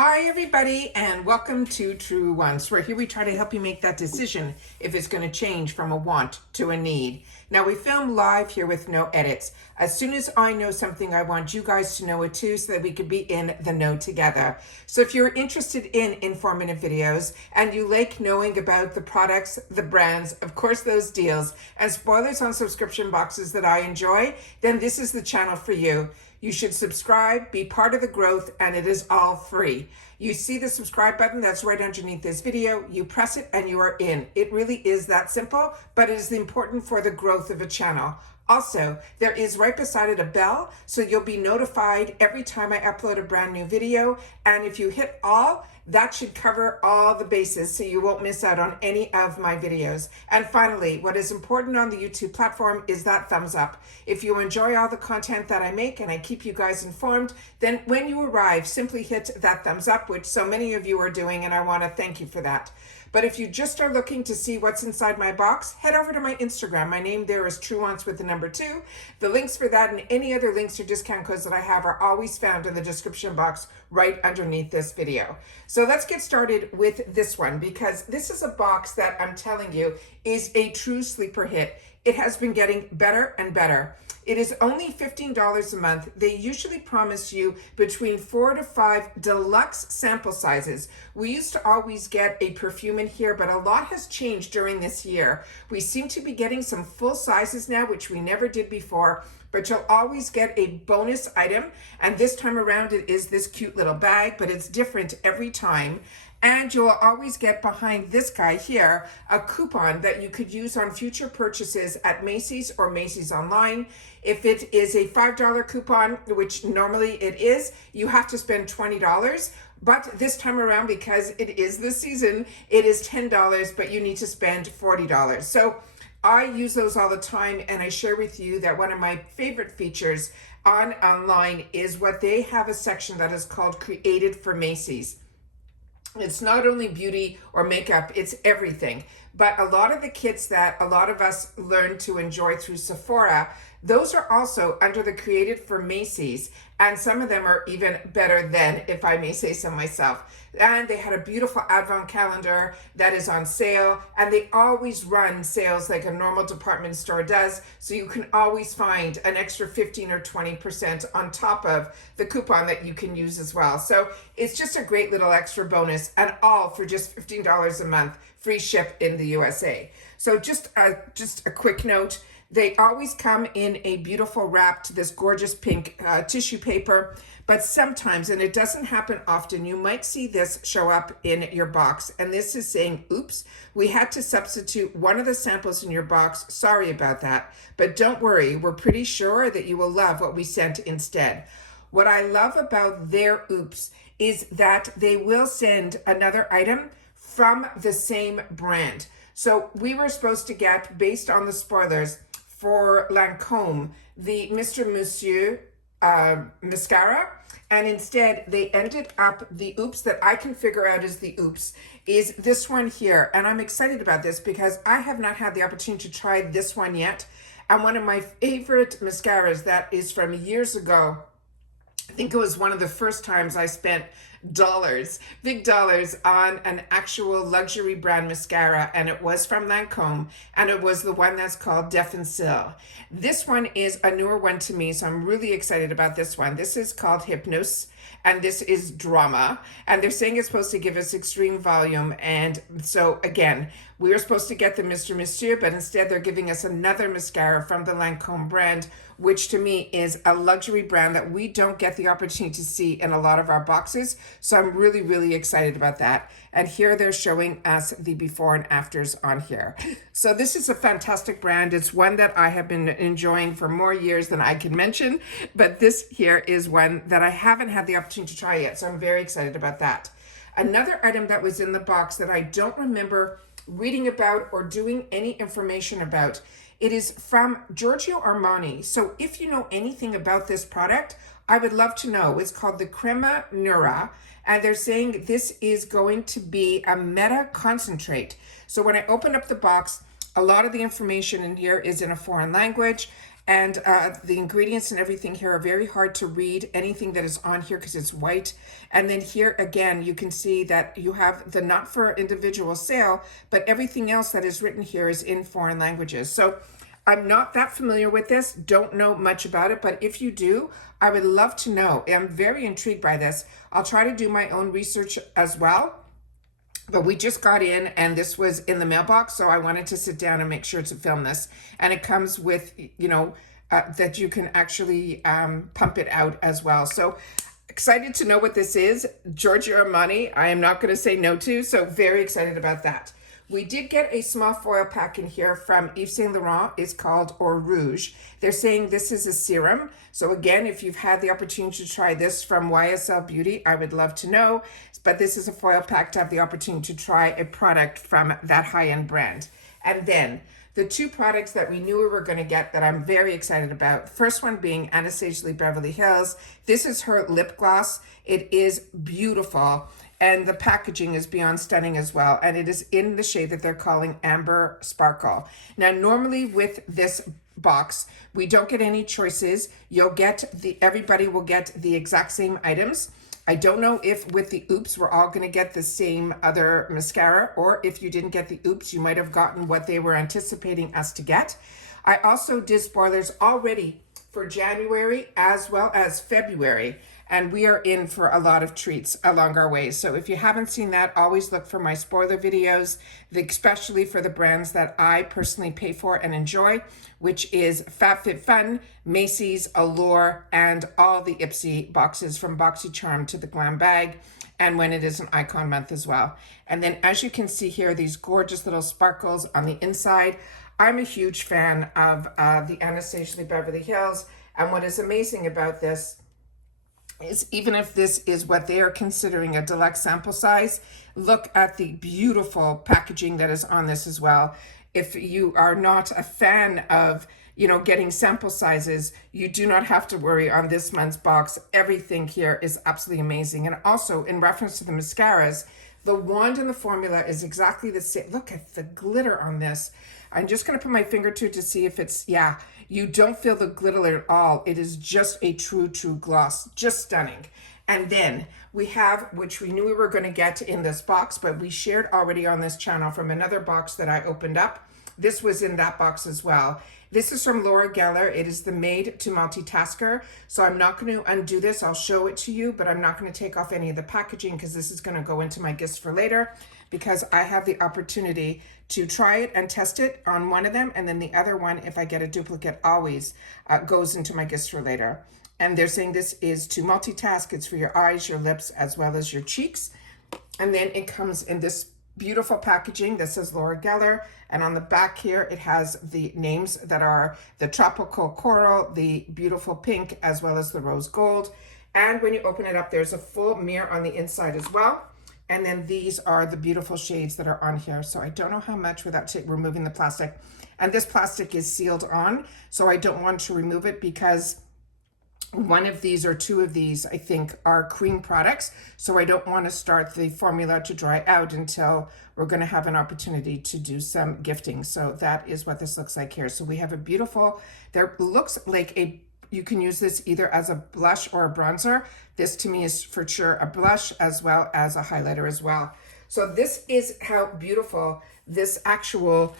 Hi everybody, and welcome to Truewants, where here we try to help you make that decision if it's going to change from a want to a need. Now we film live here with no edits. As soon as I know something, I want you guys to know it too, so that we can be in the know together. So if you're interested in informative videos and you like knowing about the products, the brands, of course those deals, and spoilers on subscription boxes that I enjoy, then this is the channel for you. You should subscribe, be part of the growth, and it is all free. You see the subscribe button that's right underneath this video. You press it and you are in. It really is that simple, but it is important for the growth of a channel. Also, there is right beside it a bell, so you'll be notified every time I upload a brand new video. And if you hit all, that should cover all the bases, so you won't miss out on any of my videos. And finally, what is important on the YouTube platform is that thumbs up. If you enjoy all the content that I make and I keep you guys informed, then when you arrive, simply hit that thumbs up, which so many of you are doing, and I want to thank you for that. But if you just are looking to see what's inside my box, head over to my Instagram. My name there is Truewants with the number 2. The links for that and any other links or discount codes that I have are always found in the description box right underneath this video. So let's get started with this one, because this is a box that I'm telling you is a true sleeper hit. It has been getting better and better. It is only $15 a month. They usually promise you between 4 to 5 deluxe sample sizes. We used to always get a perfume in here, but a lot has changed during this year. We seem to be getting some full sizes now, which we never did before, but you'll always get a bonus item. And this time around, it is this cute little bag, but it's different every time. And you'll always get behind this guy here a coupon that you could use on future purchases at Macy's or Macy's Online. If it is a $5 coupon, which normally it is, you have to spend $20. But this time around, because it is the season, it is $10, but you need to spend $40. So I use those all the time, and I share with you that one of my favorite features on online is what they have a section that is called Created for Macy's. It's not only beauty or makeup, it's everything. But a lot of the kits that a lot of us learn to enjoy through Sephora, those are also under the Created for Macy's. And some of them are even better than, if I may say so myself. And they had a beautiful Advent calendar that is on sale. And they always run sales like a normal department store does. So you can always find an extra 15 or 20% on top of the coupon that you can use as well. So it's just a great little extra bonus, and all for just $15 a month, free ship in the USA. So just a quick note. They always come in a beautiful wrapped, this gorgeous pink tissue paper, but sometimes, and it doesn't happen often, you might see this show up in your box, and this is saying, oops, we had to substitute one of the samples in your box. Sorry about that, but don't worry, we're pretty sure that you will love what we sent instead. What I love about their OOOPS is that they will send another item from the same brand. So we were supposed to get, based on the spoilers, for Lancôme, the Mr. Monsieur mascara, and instead they ended up, the OOOPS that I can figure out is the OOOPS, is this one here. And I'm excited about this because I have not had the opportunity to try this one yet. And one of my favorite mascaras that is from years ago, I think it was one of the first times I spent big dollars on an actual luxury brand mascara, and it was from Lancôme, and it was the one that's called Defensil. This one is a newer one to me, so I'm really excited about this one. This is called Hypnose, and this is Drama, and they're saying it's supposed to give us extreme volume. And so again, we were supposed to get the Mr. Monsieur, but instead they're giving us another mascara from the Lancôme brand, which to me is a luxury brand that we don't get the opportunity to see in a lot of our boxes. So I'm really, really excited about that. And here they're showing us the before and afters on here. So this is a fantastic brand. It's one that I have been enjoying for more years than I can mention, but this here is one that I haven't had the opportunity to try yet. So I'm very excited about that. Another item that was in the box that I don't remember reading about or doing any information about, it is from Giorgio Armani. So if you know anything about this product, I would love to know. It's called the Crema Nura, and they're saying this is going to be a meta concentrate. So when I open up the box, a lot of the information in here is in a foreign language, And the ingredients and everything here are very hard to read, anything that is on here, because it's white. And then here again, you can see that you have the not for individual sale, but everything else that is written here is in foreign languages. So I'm not that familiar with this, don't know much about it, but if you do, I would love to know. I'm very intrigued by this. I'll try to do my own research as well. But we just got in and this was in the mailbox, so I wanted to sit down and make sure to film this. And it comes with, you know, that you can actually pump it out as well. So excited to know what this is. Giorgio Armani, I am not going to say no to, so very excited about that. We did get a small foil pack in here from Yves Saint Laurent. It's called Eau Rouge. They're saying this is a serum. So again, if you've had the opportunity to try this from YSL Beauty, I would love to know. But this is a foil pack to have the opportunity to try a product from that high-end brand. And then the two products that we knew we were going to get that I'm very excited about. First one being Anastasia Beverly Hills. This is her lip gloss. It is beautiful. And the packaging is beyond stunning as well. And it is in the shade that they're calling Amber Sparkle. Now, normally with this box, we don't get any choices. You'll get everybody will get the exact same items. I don't know if with the OOPS, we're all gonna get the same other mascara, or if you didn't get the OOPS, you might have gotten what they were anticipating us to get. I also did spoilers already for January as well as February. And we are in for a lot of treats along our way. So if you haven't seen that, always look for my spoiler videos, especially for the brands that I personally pay for and enjoy, which is FabFitFun, Macy's, Allure, and all the Ipsy boxes from BoxyCharm to the Glam Bag, and when it is an Icon Month as well. And then as you can see here, these gorgeous little sparkles on the inside. I'm a huge fan of the Anastasia Beverly Hills. And what is amazing about this is even if this is what they are considering a deluxe sample size, look at the beautiful packaging that is on this as well. If you are not a fan of, you know, getting sample sizes, you do not have to worry on this month's box. Everything here is absolutely amazing. And also in reference to the mascaras, the wand and the formula is exactly the same. Look at the glitter on this. I'm just going to put my finger to see if it's, yeah, you don't feel the glitter at all. It is just a true gloss, just stunning. And then we have, which we knew we were going to get in this box, but we shared already on this channel from another box that I opened up. This was in that box as well. This is from Laura Geller. It is the Made to Multitasker. So I'm not going to undo this. I'll show it to you, but I'm not going to take off any of the packaging because this is going to go into my gifts for later, because I have the opportunity to try it and test it on one of them. And then the other one, if I get a duplicate, always goes into my gifts for later. And they're saying this is to multitask. It's for your eyes, your lips, as well as your cheeks. And then it comes in this beautiful packaging that says Laura Geller. And on the back here, it has the names that are the tropical coral, the beautiful pink, as well as the rose gold. And when you open it up, there's a full mirror on the inside as well. And then these are the beautiful shades that are on here. So I don't know how much without removing the plastic. And this plastic is sealed on, so I don't want to remove it because one of these or two of these, I think, are cream products. So I don't want to start the formula to dry out until we're going to have an opportunity to do some gifting. So that is what this looks like here. So we have a beautiful, there looks like a, you can use this either as a blush or a bronzer. This to me is for sure a blush as well as a highlighter as well. So this is how beautiful this actual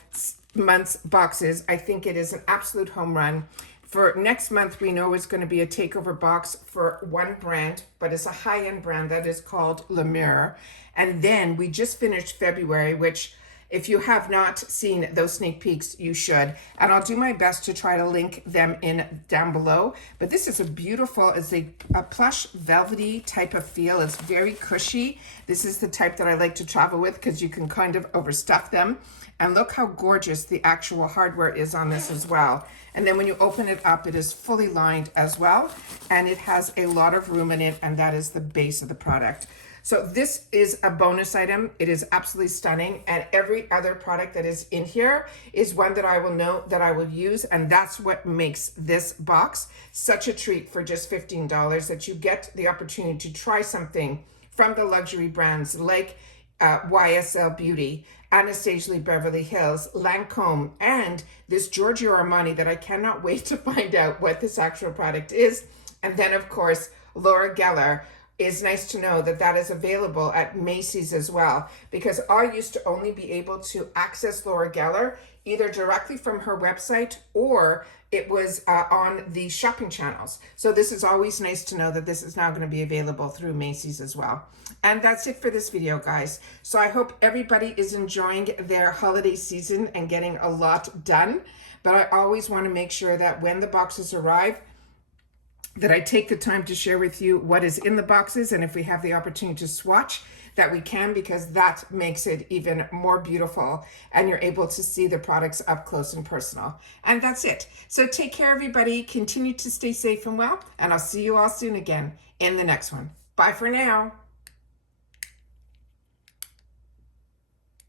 month's box is. I think it is an absolute home run. For next month, we know it's going to be a takeover box for one brand, but it's a high-end brand that is called Le Mirror. And then we just finished February, which if you have not seen those sneak peeks, you should. And I'll do my best to try to link them in down below. But this is a beautiful, it's a plush velvety type of feel. It's very cushy. This is the type that I like to travel with because you can kind of overstuff them. And look how gorgeous the actual hardware is on this as well. And then when you open it up, it is fully lined as well. And it has a lot of room in it, and that is the base of the product. So this is a bonus item. It is absolutely stunning. And every other product that is in here is one that I will know that I will use. And that's what makes this box such a treat for just $15, that you get the opportunity to try something from the luxury brands like YSL Beauty, Anastasia Lee Beverly Hills, Lancome, and this Giorgio Armani that I cannot wait to find out what this actual product is. And then, of course, Laura Geller. Is nice to know that that is available at Macy's as well, because I used to only be able to access Laura Geller either directly from her website or it was on the shopping channels. So this is always nice to know that this is now going to be available through Macy's as well. And that's it for this video, guys. So I hope everybody is enjoying their holiday season and getting a lot done. But I always want to make sure that when the boxes arrive, that I take the time to share with you what is in the boxes, and if we have the opportunity to swatch, that we can, because that makes it even more beautiful and you're able to see the products up close and personal. And that's it. So take care, everybody. Continue to stay safe and well, and I'll see you all soon again in the next one. Bye for now.